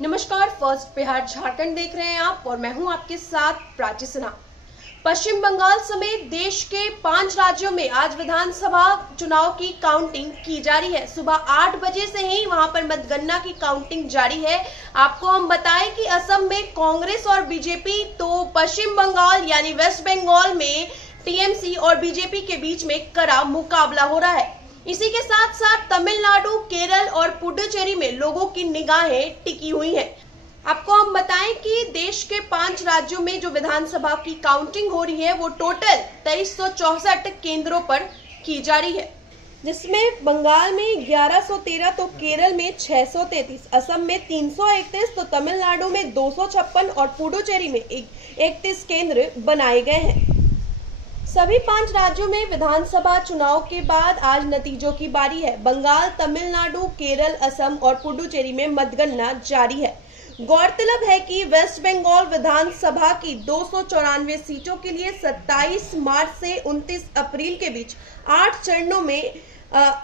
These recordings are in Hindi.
नमस्कार, फर्स्ट बिहार झारखंड देख रहे हैं आप और मैं हूं आपके साथ प्राची सिन्हा। पश्चिम बंगाल समेत देश के 5 राज्यों में आज विधानसभा चुनाव की काउंटिंग की जा रही है। सुबह 8 बजे से ही वहां पर मतगणना की काउंटिंग जारी है। आपको हम बताएं कि असम में कांग्रेस और बीजेपी, तो पश्चिम बंगाल यानी वेस्ट बंगाल में टीएमसी और बीजेपी के बीच में कड़ा मुकाबला हो रहा है। इसी के साथ साथ तमिलनाडु, केरल और पुडुचेरी में लोगों की निगाहें टिकी हुई हैं। आपको हम बताएं कि देश के 5 राज्यों में जो विधानसभा की काउंटिंग हो रही है वो टोटल 2364 केंद्रों पर की जा रही है, जिसमें बंगाल में 1113, तो केरल में 633, असम में 331, तो तमिलनाडु में 256 और पुडुचेरी में 31 केंद्र बनाए गए हैं। सभी 5 राज्यों में विधानसभा चुनाव के बाद आज नतीजों की बारी है। बंगाल, तमिलनाडु, केरल, असम और पुडुचेरी में मतगणना जारी है। गौरतलब है कि वेस्ट बंगाल विधानसभा की 294 सीटों के लिए 27 मार्च से 29 अप्रैल के बीच 8 चरणों में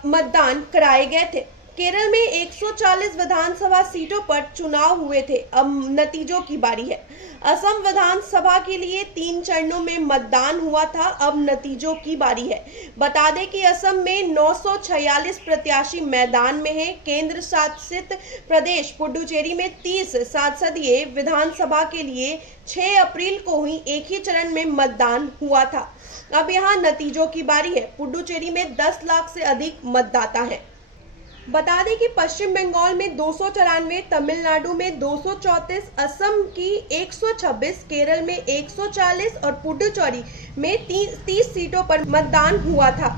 मतदान कराए गए थे। केरल में 140 विधानसभा सीटों पर चुनाव हुए थे। अब नतीजों की बारी है। असम विधानसभा के लिए 3 चरणों में मतदान हुआ था। अब नतीजों की बारी है। बता दें कि असम में 946 प्रत्याशी मैदान में हैं। केंद्र शासित प्रदेश पुडुचेरी में 30 संसदीय विधानसभा के लिए 6 अप्रैल को ही एक ही चरण में मतदान हुआ था। अब यहाँ नतीजों की बारी है। पुडुचेरी में 10 लाख से अधिक मतदाता हैं। बता दें कि पश्चिम बंगाल में 294, तमिलनाडु में 234, असम की 126, केरल में 140 और पुडुचेरी में 30 सीटों पर मतदान हुआ था।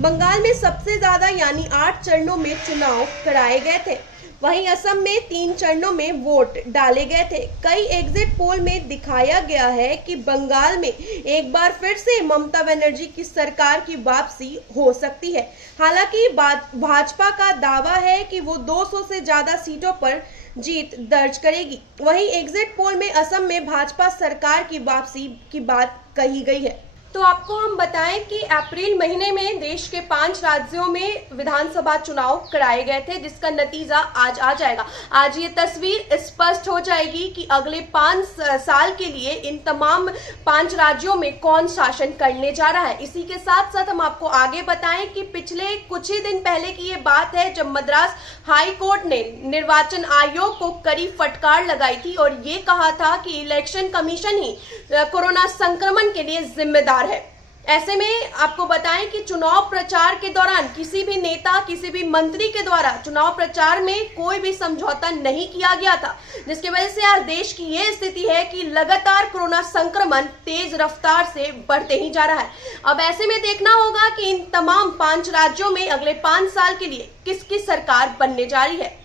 बंगाल में सबसे ज्यादा यानी 8 चरणों में चुनाव कराए गए थे। वहीं असम में 3 चरणों में वोट डाले गए थे। कई एग्जिट पोल में दिखाया गया है कि बंगाल में एक बार फिर से ममता बनर्जी की सरकार की वापसी हो सकती है। हालांकि भाजपा का दावा है कि वो 200 से ज्यादा सीटों पर जीत दर्ज करेगी। वहीं एग्जिट पोल में असम में भाजपा सरकार की वापसी की बात कही गई है। तो आपको हम बताएं कि अप्रैल महीने में देश के 5 राज्यों में विधानसभा चुनाव कराए गए थे, जिसका नतीजा आज आ जाएगा। आज ये तस्वीर स्पष्ट हो जाएगी कि अगले 5 साल के लिए इन तमाम 5 राज्यों में कौन शासन करने जा रहा है। इसी के साथ साथ हम आपको आगे बताएं कि पिछले कुछ ही दिन पहले की ये बात है जब मद्रास हाई कोर्ट ने निर्वाचन आयोग को कड़ी फटकार लगाई थी और ये कहा था कि इलेक्शन कमीशन ही कोरोना संक्रमण के लिए जिम्मेदार है। ऐसे में आपको बताएं कि चुनाव प्रचार के दौरान किसी भी नेता, किसी भी मंत्री के द्वारा चुनाव प्रचार में कोई भी समझौता नहीं किया गया था, जिसकी वजह से आज देश की ये स्थिति है कि लगातार कोरोना संक्रमण तेज रफ्तार से बढ़ते ही जा रहा है। अब ऐसे में देखना होगा कि इन तमाम 5 राज्यों में अगले 5 साल के लिए किसकी सरकार बनने जा रही है।